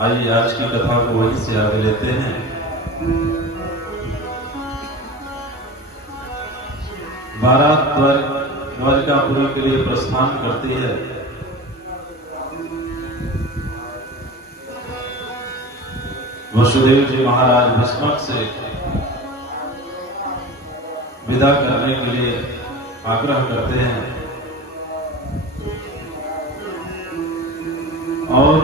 आइए आज की कथा को वहीं से आगे लेते हैं। बारात द्वारिकापुरी के लिए प्रस्थान करती है। वसुदेव जी महाराज भीष्मक से विदा करने के लिए आग्रह करते हैं और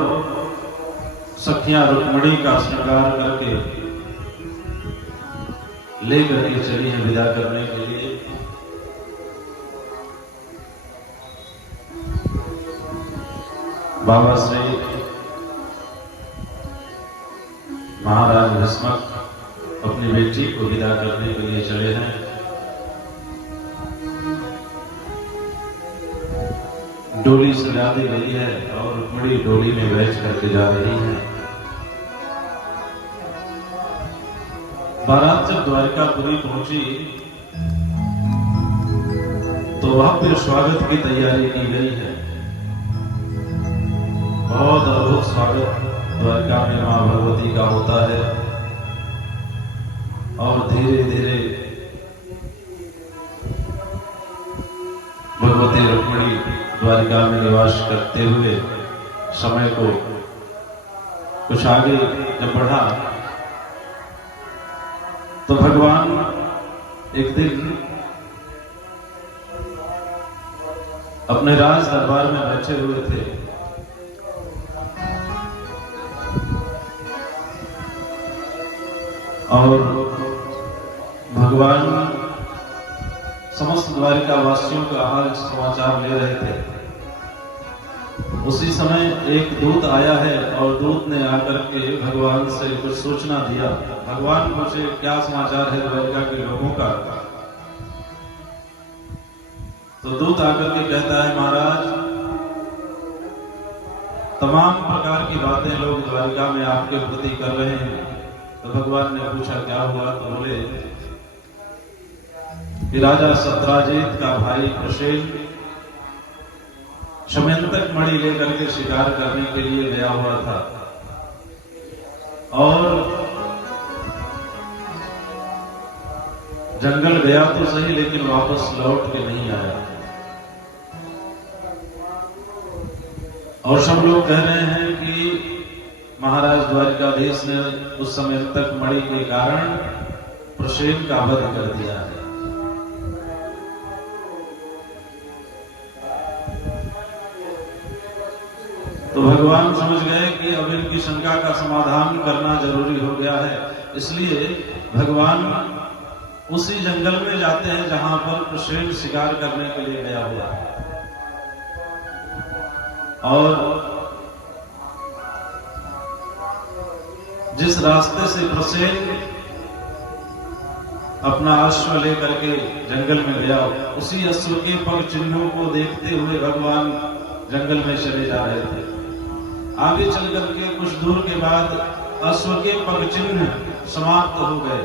सखियां रुक्मिणी का श्रृंगार करके लेकर के चली हैं विदा करने के लिए। बाबा श्री महाराज भीष्मक अपनी बेटी को विदा करने के लिए चले हैं। डोली सजा दी गई है और रुक्मिणी डोली में बैठ करके जा रही है। बारात जब द्वारिकापुरी पहुंची तो वहां पर स्वागत की तैयारी की गई है। बहुत अद्भुत स्वागत द्वारका में मां भगवती का होता है और धीरे धीरे भगवती रुक्मिणी द्वारिका में निवास करते हुए समय को कुछ आगे जब बढ़ा तो भगवान एक दिन अपने राज दरबार में बैठे हुए थे और भगवान समस्त द्वारिका वासियों का हाल समाचार ले रहे थे। उसी समय एक दूत आया है और दूत ने आकर के भगवान से कुछ सूचना दिया। भगवान पूछे क्या समाचार है द्वारिका के लोगों का। तो दूत आकर के कहता है महाराज तमाम प्रकार की बातें लोग द्वारिका में आपके प्रति कर रहे हैं। तो भगवान ने पूछा क्या हुआ। तो बोले कि राजा सत्राजित का भाई प्रसेन शमयंतक मणि लेकर के शिकार करने के लिए गया हुआ था और जंगल गया तो सही लेकिन वापस लौट के नहीं आया। और सब लोग कह रहे हैं कि महाराज द्वारिकाधीश ने उस शमयंतक मणि के कारण प्रसेन का वध कर दिया है। तो भगवान समझ गए कि अब इनकी शंका का समाधान करना जरूरी हो गया है। इसलिए भगवान उसी जंगल में जाते हैं जहां पर प्रसेन शिकार करने के लिए गया हुआ है और जिस रास्ते से प्रसेन अपना अश्व लेकर के जंगल में गया उसी अश्व के पग चिन्हों को देखते हुए भगवान जंगल में चले जा रहे थे। आगे चल करके कुछ दूर के बाद अश्व के पग चिन्ह समाप्त हो गए।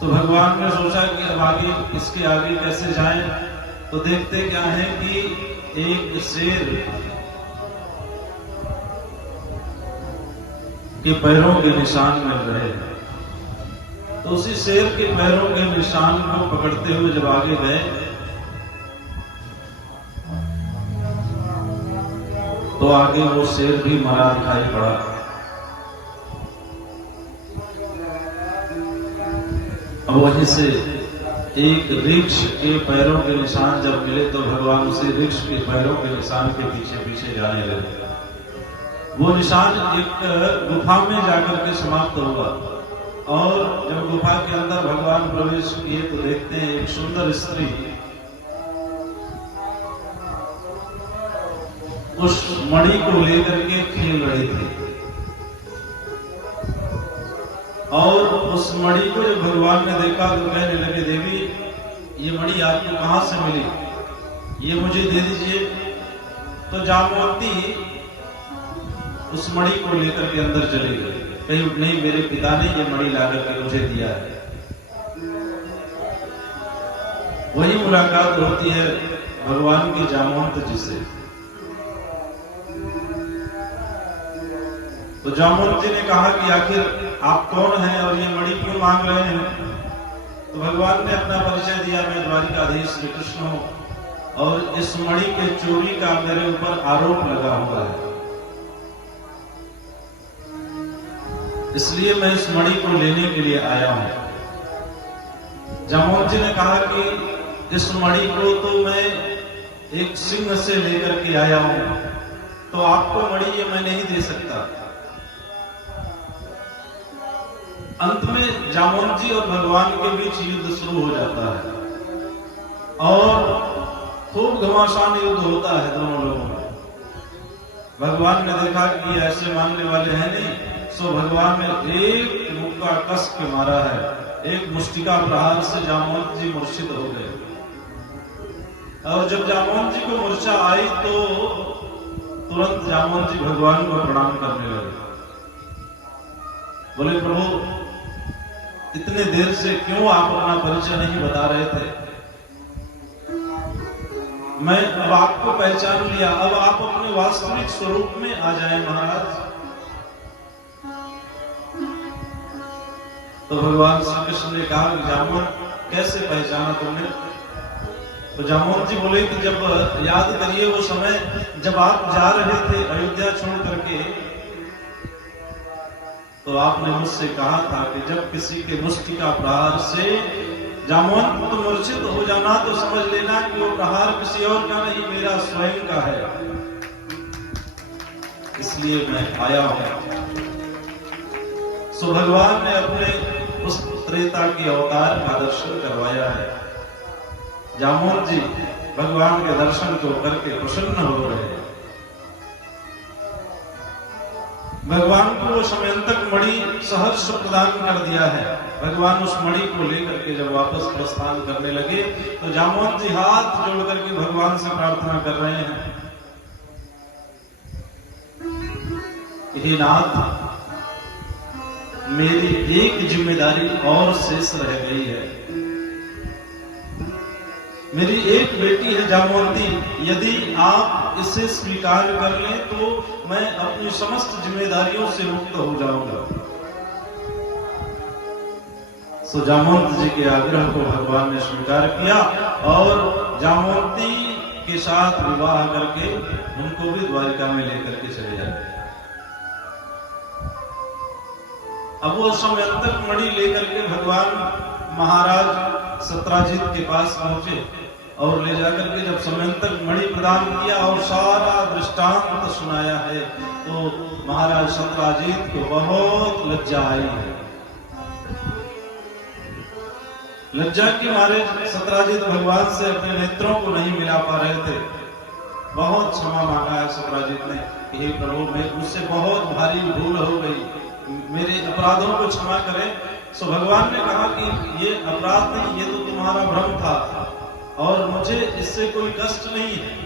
तो भगवान ने सोचा कि अब आगे इसके आगे कैसे जाएं। तो देखते क्या है कि एक शेर के पैरों के निशान मिल रहे हैं। तो उसी शेर के पैरों के निशान को पकड़ते हुए जब आगे गए तो आगे वो शेर भी मरा दिखाई पड़ा। अब वहीं से एक वृक्ष के पैरों के निशान जब मिले तो भगवान उसी वृक्ष के पैरों के निशान के पीछे पीछे जाने लगे। वो निशान एक गुफा में जाकर के समाप्त हुआ और जब गुफा के अंदर भगवान प्रवेश किए तो देखते हैं एक सुंदर स्त्री उस मणि को लेकर के खेल रही थी और उस मणि को जब भगवान ने देखा तो कहने लगे देवी ये मणि आपको कहां से मिली, ये मुझे दे दीजिए। तो जामवंती उस मणि को लेकर के अंदर चली गई। कहीं नहीं मेरे पिता ने ये मणि लाकर के मुझे दिया है। वही मुलाकात होती है भगवान के जामवंत जी से। तो जामवंत जी ने कहा कि आखिर आप कौन हैं और ये मणि क्यों मांग रहे हैं? तो भगवान ने अपना परिचय दिया, मैं द्वारिकाधीश श्री कृष्ण हूं और इस मणि के चोरी का मेरे ऊपर आरोप लगा हुआ है, इसलिए मैं इस मणि को लेने के लिए आया हूं। जामवंत जी ने कहा कि इस मणि को तो मैं एक सिंह से लेकर के आया हूं, तो आपको मणि ये मैं नहीं दे सकता। अंत में जामवंत जी और भगवान के बीच युद्ध शुरू हो जाता है और खूब घमासान युद्ध होता है दोनों लोगों में। भगवान ने देखा कि ऐसे मानने वाले हैं नहीं, सो भगवान ने एक मुक्का कस के मारा है, एक मुष्टिका प्रहार से जामवंत जी मूर्छित हो गए। और जब जामवंत जी को मूर्छा आई तो तुरंत जामवंत जी भगवान को प्रणाम करने लगे। बोले, प्रभु इतने देर से क्यों आप अपना परिचय नहीं बता रहे थे? मैं अब आपको पहचान लिया, अब आप अपने वास्तविक स्वरूप में आ जाएं महाराज। तो भगवान श्री कृष्ण ने कहा, जामवंत कैसे पहचाना तुमने? तो जामवंत जी बोले कि जब याद करिए वो समय जब आप जा रहे थे अयोध्या छोड़ करके, तो आपने मुझसे कहा था कि जब किसी के मुष्टिका प्रहार से जामवंत मूर्छित हो जाना तो समझ लेना कि वो प्रहार किसी और का नहीं, मेरा स्वयं का है, इसलिए मैं आया हूं। सो भगवान ने अपने उस त्रेता के अवतार का दर्शन करवाया है। जामवंत जी भगवान के दर्शन को करके प्रसन्न हो रहे हैं। भगवान को वो समयंतक मणि सहर्ष प्रदान कर दिया है। भगवान उस मणि को लेकर के जब वापस प्रस्थान करने लगे तो जामवंत जी हाथ जोड़ करके भगवान से प्रार्थना कर रहे हैं, हे नाथ, मेरी एक जिम्मेदारी और शेष रह गई है। मेरी एक बेटी है जामवंती, यदि आप इसे स्वीकार कर लें तो मैं अपनी समस्त जिम्मेदारियों से मुक्त हो जाऊंगा। सो जामवंत जी के आग्रह को भगवान ने स्वीकार किया और जामवंती के साथ विवाह करके उनको भी द्वारिका में लेकर के चले जाए। अब वो समयंतक मणि लेकर के भगवान महाराज सत्राजित के पास पहुंचे और ले जाकर के जब समयंतक मणि प्रदान किया और सारा दृष्टांत सुनाया है तो महाराज सत्राजित को बहुत लज्जा आई है। लज्जा के मारे सत्राजित भगवान से अपने नेत्रों को नहीं मिला पा रहे थे। बहुत क्षमा मांगा है सत्राजित ने, हे प्रभु मैं मुझसे बहुत भारी भूल हो गई, मेरे अपराधों को क्षमा करें। सो भगवान ने कहा कि ये अपराध नहीं, ये तो तुम्हारा भ्रम था और मुझे इससे कोई कष्ट नहीं है।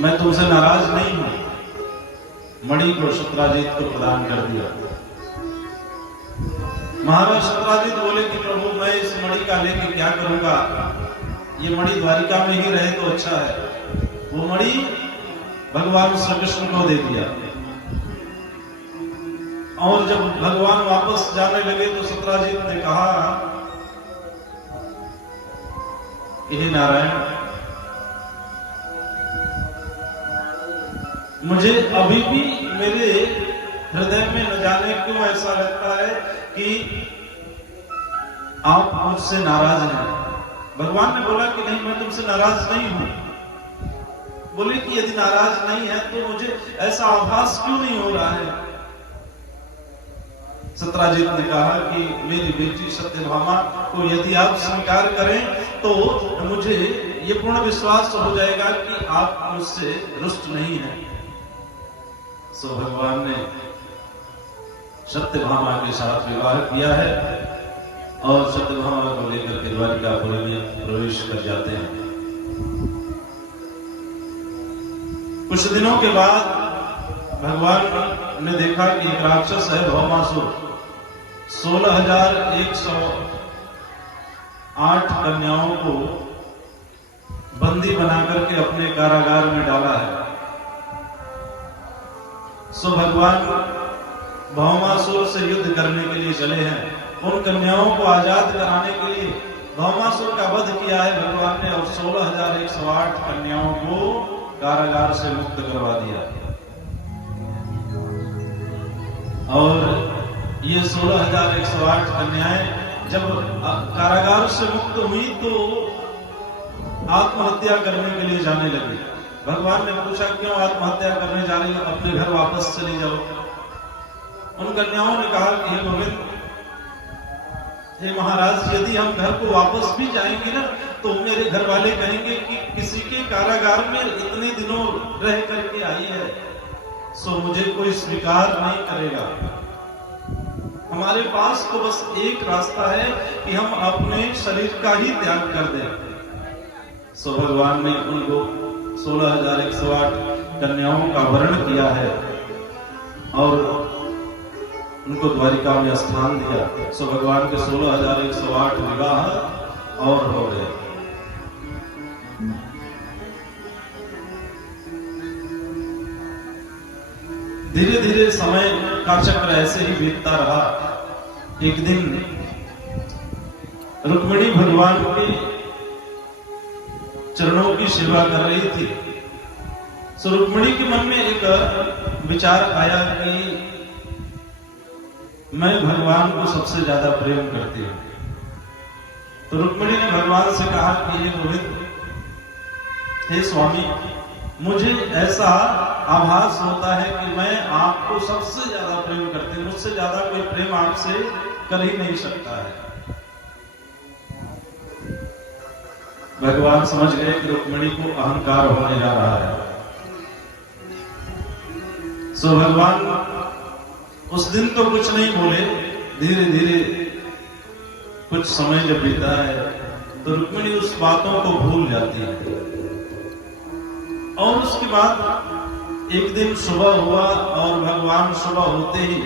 मैं तुमसे नाराज नहीं हूं। मणि को सत्राजित को प्रदान कर दिया। महाराज सत्राजित बोले कि प्रभु मैं इस मणि का लेके क्या करूंगा, ये मणि द्वारिका में ही रहे तो अच्छा है। वो मणि भगवान श्री कृष्ण को दे दिया और जब भगवान वापस जाने लगे तो सत्राजित ने कहा, हे नारायण, मुझे अभी भी मेरे हृदय में न जाने क्यों ऐसा लगता है कि आप मुझसे नाराज हैं। भगवान ने बोला कि नहीं, मैं तुमसे नाराज नहीं हूं। बोले कि यदि नाराज नहीं है तो मुझे ऐसा आभास क्यों नहीं हो रहा है। सत्राजित ने कहा कि मेरी बेटी सत्यभामा को यदि आप स्वीकार करें तो मुझे ये पूर्ण विश्वास हो जाएगा कि आप मुझसे रुष्ट नहीं हैं। सो भगवान ने सत्यभामा के साथ विवाह किया है और सत्यभामा को लेकर के द्वारिकापुरी में प्रवेश कर जाते हैं। कुछ दिनों के बाद भगवान ने देखा कि एक राक्षस है भौमासुर, 16,108 कन्याओं को बंदी बना करके अपने कारागार में डाला है। सो भगवान भौमासुर से युद्ध करने के लिए चले हैं। उन कन्याओं को आजाद कराने के लिए भौमासुर का वध किया है भगवान ने, और 16,108 कन्याओं को कारागार से मुक्त करवा दिया। और ये 16,108 कन्याएं जब कारागार से मुक्त हुई तो आत्महत्या करने के लिए जाने लगी। भगवान ने पूछा, क्यों आत्महत्या करने जा रही हो, अपने घर वापस चली जाओ। उन कन्याओं ने कहा कि हे गोविंद, हे महाराज, यदि हम घर को वापस भी जाएंगे ना तो मेरे घर वाले कहेंगे कि किसी के कारागार में इतने दिनों रह करके आई है, सो मुझे कोई स्वीकार नहीं करेगा। हमारे पास तो बस एक रास्ता है कि हम अपने शरीर का ही त्याग कर दें। सो भगवान ने उनको 16,108 कन्याओं का वर्ण किया है और उनको द्वारिका में स्थान दिया। सो भगवान के 16,108 विवाह और हो गए। धीरे धीरे समय का चक्र ऐसे ही बीतता रहा। एक दिन रुक्मिणी भगवान के चरणों की सेवा कर रही थी। सो रुक्मिणी के मन में एक विचार आया कि मैं भगवान को सबसे ज्यादा प्रेम करती हूं। तो रुक्मिणी ने भगवान से कहा कि हे गोविंद, हे स्वामी, मुझे ऐसा आभास होता है कि मैं आपको सबसे ज्यादा प्रेम करती हूं, मुझसे ज्यादा कोई प्रेम आपसे कर ही नहीं सकता है। भगवान समझ गए कि रुक्मिणी को अहंकार होने जा रहा है। सो भगवान उस दिन तो कुछ नहीं बोले। धीरे धीरे कुछ समय जब बीता है तो रुक्मिणी उस बातों को भूल जाती है। और उसके बाद एक दिन सुबह हुआ और भगवान सुबह होते ही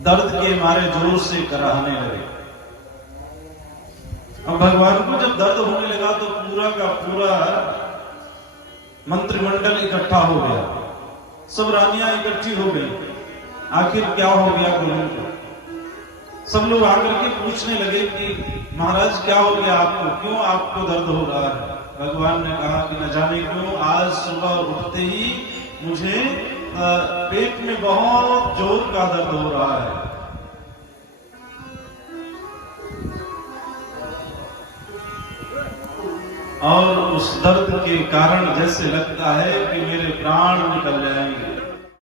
दर्द के मारे जोर से कराहने लगे। अब भगवान को जब दर्द होने लगा तो पूरा का पूरा मंत्रिमंडल इकट्ठा हो गया, सब रानियां इकट्ठी हो गई। आखिर क्या हो गया गोविंद को? सब लोग आकर के पूछने लगे कि महाराज क्या हो गया आपको, क्यों आपको दर्द हो रहा है? भगवान ने कहा कि न जाने क्यों आज सुबह उठते ही मुझे पेट में बहुत जोर का दर्द हो रहा है। और उस दर्द के कारण जैसे लगता है कि मेरे प्राण निकल जाएंगे।